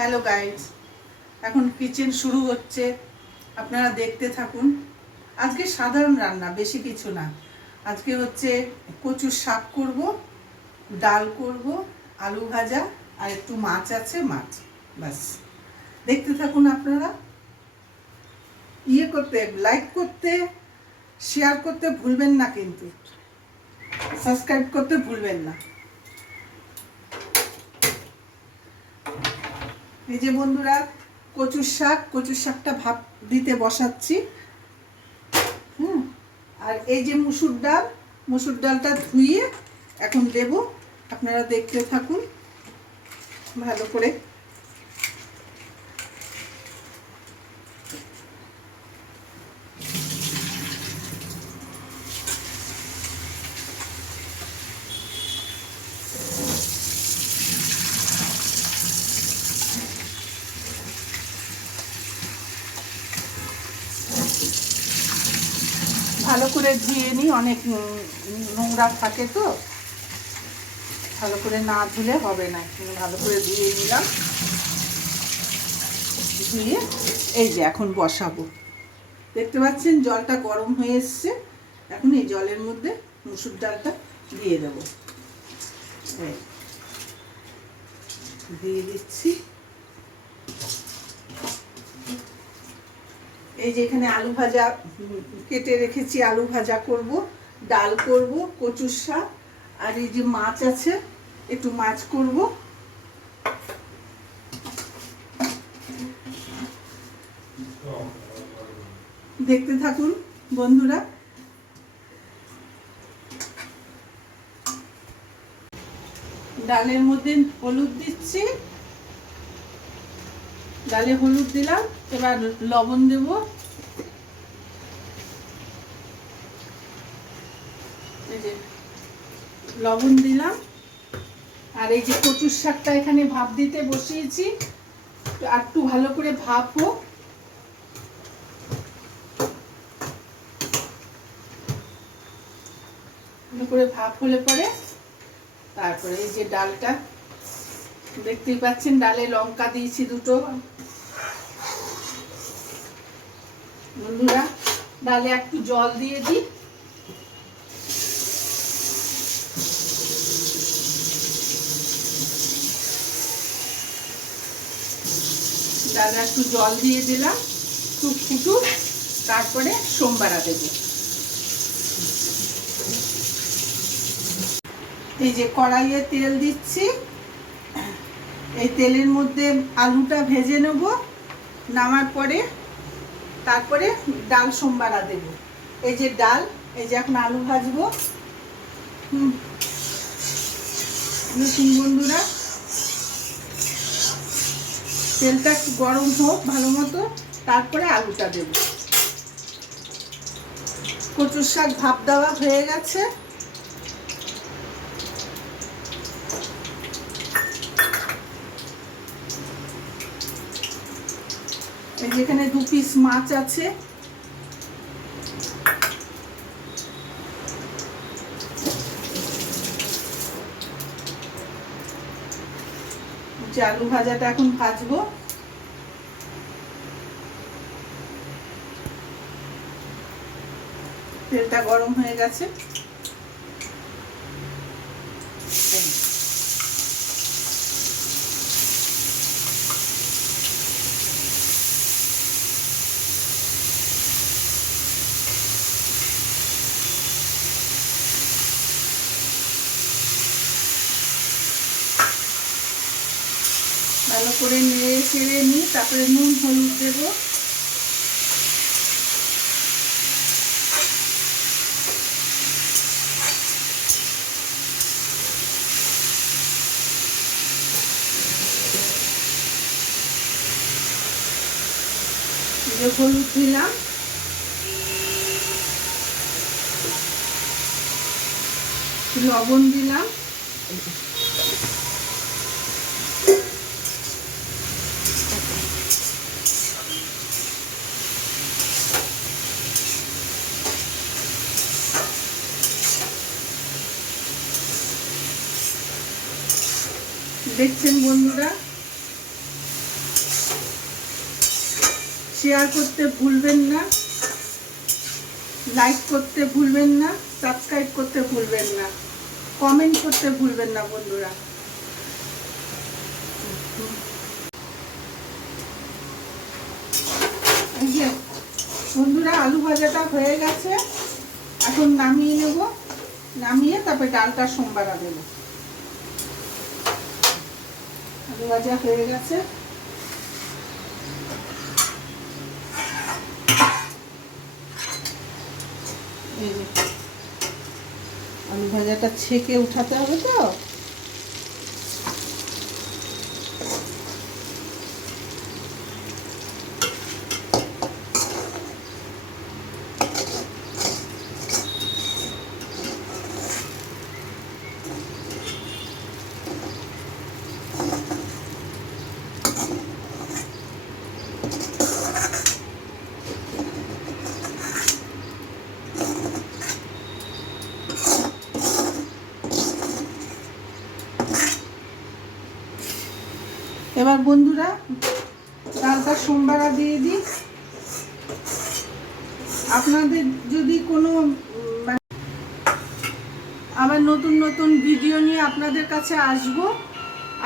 Hello guys, এখন kitchen শুরু হচ্ছে, আপনারা দেখতে থাকুন। আজকে সাধারণ রান্না, বেশি কিছু না। আজকে হচ্ছে কচুর শাক করব, ডাল করব, আলু ভাজা আর একটু মাছ আছে, মাছ। ব্যাস, দেখতে থাকুন আপনারা। লাইক করতে, শেয়ার করতে ভুলবেন না, কিন্তু সাবস্ক্রাইব করতে ভুলবেন না। এই যে বন্ধুরা, কচুর শাকটা ভাপ দিতে বসাচ্ছি। আর এই যে মুসুর ডালটা ধুয়ে এখন দেব। আপনারা দেখতে থাকুন ভালো করে। ভালো করে ধুয়ে নিই, অনেক নোংরা থাকে তো, ভালো করে না ধুলে হবে না। ভালো করে ধুয়ে নিলাম, ধুয়ে এই যে এখন বসাবো। দেখতে পাচ্ছেন জলটা গরম হয়ে এসছে। এখন এই জলের মধ্যে মুসুর ডালটা দিয়ে দেব। দিয়ে দিচ্ছি। এই যে এখানে আলু ভাজা কেটে রেখেছি, আলু ভাজা করব, ডাল করব, কচুর শাক, আর এই যে মাছ আছে, একটু মাছ করব। দেখতে থাকুন বন্ধুরা। ডালের মধ্যে হলুদ দিচ্ছি, ডালে হলুদ দিলাম। এবার লবণ দেব। এই যে লবণ দিলাম। আর এই যে কচুর শাকটা এখানে ভাপ দিতে বসিয়েছি, আর একটু ভালো করে ভাপ হোক। ভালো করে ভাপ হলে পরে তারপরে এই যে ডালটা দেখতেই পাচ্ছেন, ডালে লঙ্কা দিয়েছি দুটো। বন্ধুরা, ডালে একটু জল দিয়ে দিই। ডালে একটু জল দিয়ে দিলাম, একটু ফুটুক, তারপরে সোমবারা দেব। এই যে কড়াইয়ে তেল দিচ্ছি, এই তেলের মধ্যে আলুটা ভেজে নেব। নামার পরে তারপরে ডাল সোমবারা দেব। এই যে ডাল, এই যে এখন আলু ভাজবো। দেখুন বন্ধুরা, তেলটা একটু গরম হোক ভালো মতো, তারপরে আলুটা দেব। কচুর শাক ভাপ দেওয়া হয়ে গেছে। এখানে 2 পিস মাছ আছে। আলু ভাজাটা এখন ভাজবো। তেলটা গরম হয়ে গেছে। ভালো করে নেড়ে চেড়ে নিই, তারপরে নুন হলুদ দেব। হলুদ দিলাম, লবণ দিলাম, দেখছেন বন্ধুরা, শেয়ার করতে ভুলবেন না, লাইক করতে ভুলবেন না, সাবস্ক্রাইব করতে ভুলবেন না, কমেন্ট করতে ভুলবেন না বন্ধুরা। এই যে বন্ধুরা আলু ভাজাটা হয়ে গেছে, এখন নামিয়ে নেব, নামিয়ে তারপরে ডালটা সোমবারা দেব। আলু ভাজা হয়ে গেছে, এই যে আলু ভাজাটা ছেঁকে উঠাতে হবে তো। এবার বন্ধুরা ডালটা সোমবারা দিয়ে দিই। আপনাদের যদি কোনো আবার নতুন নতুন ভিডিও নিয়ে আপনাদের কাছে আসব।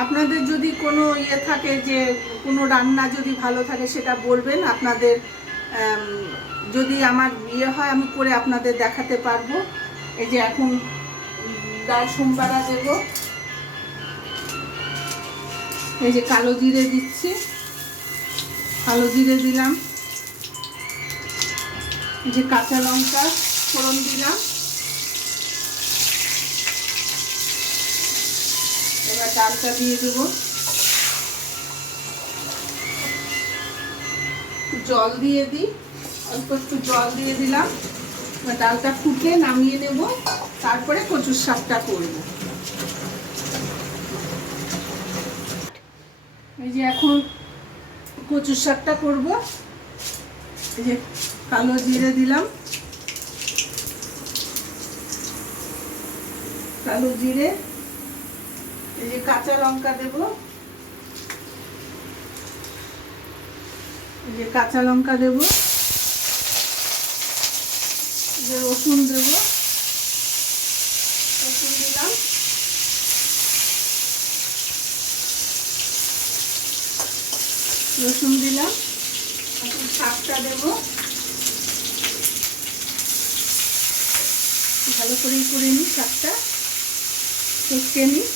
আপনাদের যদি কোনো ইয়ে থাকে, যে কোনো রান্না যদি ভালো থাকে সেটা বলবেন। আপনাদের যদি আমার ইয়ে হয় আমি করে আপনাদের দেখাতে পারবো। এই যে এখন ডাল সোমবারা দেব। এই যে কালো জিরে দিচ্ছি, কালো জিরে দিলাম, এই যে কাঁচা লঙ্কা ফোড়ন দিলাম। এবার ডালটা দিয়ে দেব, জল দিয়ে দিই, অল্প একটু জল দিয়ে দিলাম। এবার ডালটা ফুটে নামিয়ে নেব, তারপরে কচুর শাকটা করব। এই যে এখন কচুর শাকটা করব। এই যে কালো জিরে দিলাম, কালো জিরে, এই যে কাঁচা লঙ্কা দেব, এই যে কাঁচা লঙ্কা দেব, এই যে রসুন দেব, রসুন দিলাম, রসুন দিলাম। এখন শাকটা দেব, ভালো করেই করে নিই, শাকটা কষে নিই।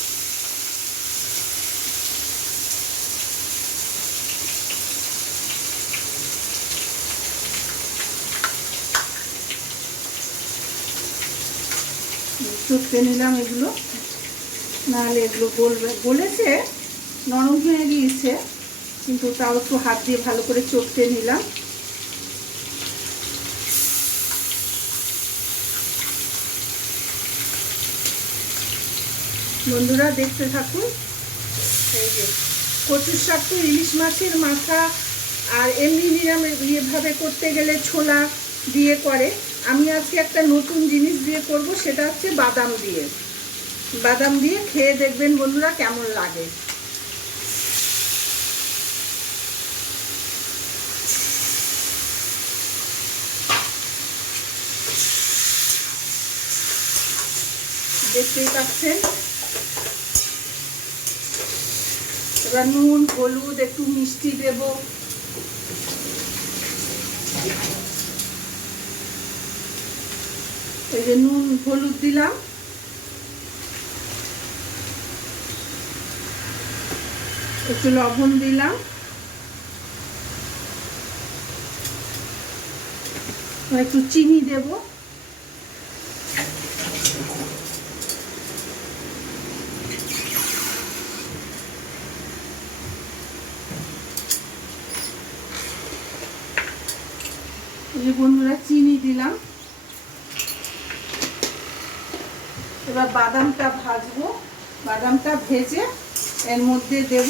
চটকে নিলাম এগুলো, নাহলে এগুলো গলেছে, নরম হয়ে গিয়েছে, কিন্তু তাও একটু হাত দিয়ে ভালো করে চটকে নিলাম। বন্ধুরা দেখতে থাকুন। এই যে কচুর শাক তো ইলিশ মাছের মাথা আর এমনি নিরামিষ এভাবে করতে গেলে ছোলা দিয়ে করে। আমি আজকে একটা নতুন জিনিস দিয়ে করব, সেটা হচ্ছে বাদাম দিয়ে। বাদাম দিয়ে খেয়ে দেখবেন বন্ধুরা কেমন লাগে। দেখতেই পাচ্ছেন। এবার নুন হলুদ একটু মিষ্টি দেব। এই যে নুন হলুদ দিলাম, একটু লবণ দিলাম, একটু চিনি দেব। এই বন্ধুরা চিনি দিলাম। এবার বাদামটা ভাজবো, বাদামটা ভেজে এর মধ্যে দেব।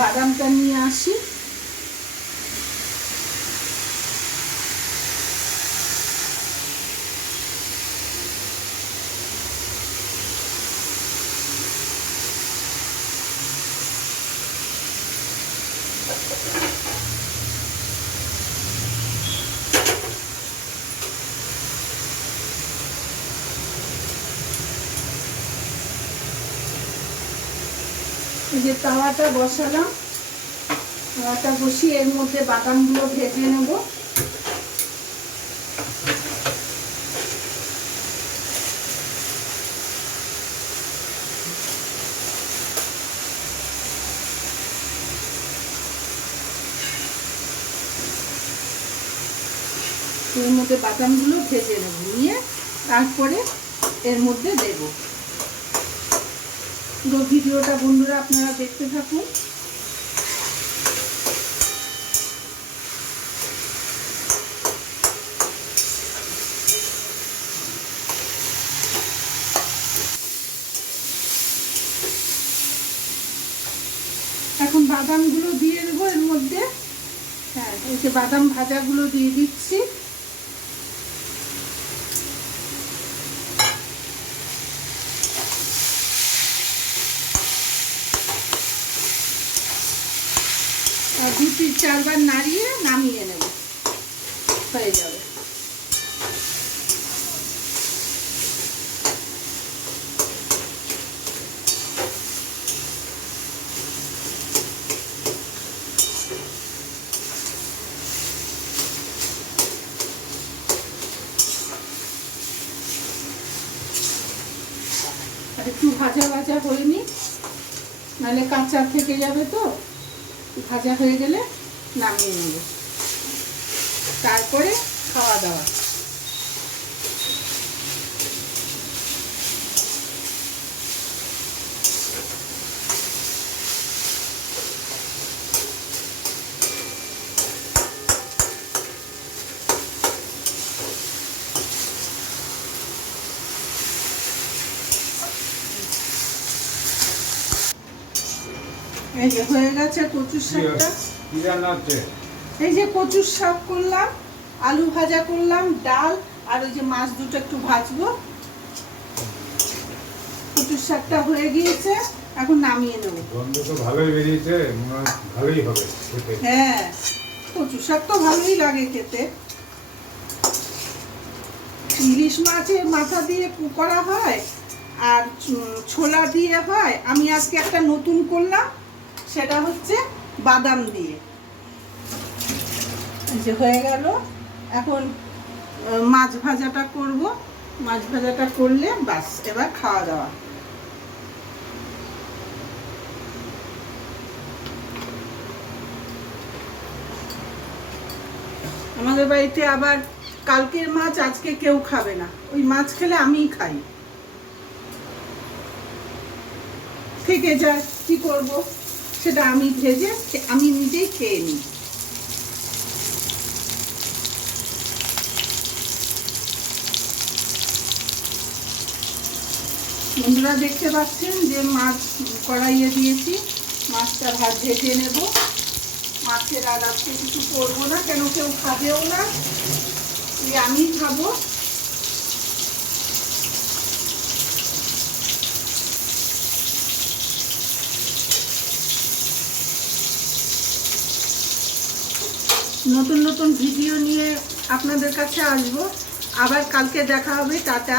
বাদামটা নিয়ে আসি। এই যে তাওয়াটা বসালাম, তাওয়াটা বসিয়ে এর মধ্যে বাদামগুলো ভেজে নেব। এর মধ্যে বাদামগুলো ভেজে নেব, নিয়ে তারপরে এর মধ্যে দেব। পুরো ভিডিওটা বন্ধুরা আপনারা দেখতে থাকুন। এখন বাদামগুলো দিয়ে দেবো এর মধ্যে। হ্যাঁ, এই যে বাদাম ভাজাগুলো দিয়ে দিচ্ছি। আর 2-4 বার নাড়িয়ে নামিয়ে নেব, হয়ে যাবে। আর একটু ভাজা ভাজা হয়নি, নাহলে কাঁচা থেকে যাবে। তো ভাজা হয়ে গেলে নামিয়ে নেব, তারপরে খাওয়া দাওয়া। এই যে হয়ে গেছে কচুর শাকটা। এই যে কচুর শাক করলাম, আলু ভাজা করলাম, ডাল, আর ওই যে মাছ দুটো একটু ভাজবো। কচুর শাকটা হয়ে গিয়েছে, এখন নামিয়ে নেব। গন্ধ তো ভালোই বেরিয়েছে, ভালোই হবে খেতে। হ্যাঁ, কচুর শাক তো ভালোই লাগে খেতে। ইলিশ মাছের মাথা দিয়ে করা হয় আর ছোলা দিয়ে হয়। আমি আজকে একটা নতুন করলাম, সেটা হচ্ছে বাদাম দিয়ে। যে হয়ে গেল, এখন মাছ ভাজাটা করব। মাছ ভাজাটা করলে বাস, এবার খাওয়া দাওয়া। আমাদের বাড়িতে আবার কালকের মাছ আজকে কেউ খাবে না, ওই মাছ খেলে আমিই খাই। থেকে যায়, কি করব, সেটা আমি ভেজে আমি নিজেই খেয়ে নিই। বন্ধুরা দেখতে পাচ্ছেন যে মাছ কড়াইয়ে দিয়েছি, মাছটা ভেজে নেব। মাছের আর আজকে কিছু করবো না, কেন কেউ খাবেও না, আমি খাবো। নতুন নতুন ভিডিও নিয়ে আপনাদের কাছে আসবো। আবার কালকে দেখা হবে। টাটা।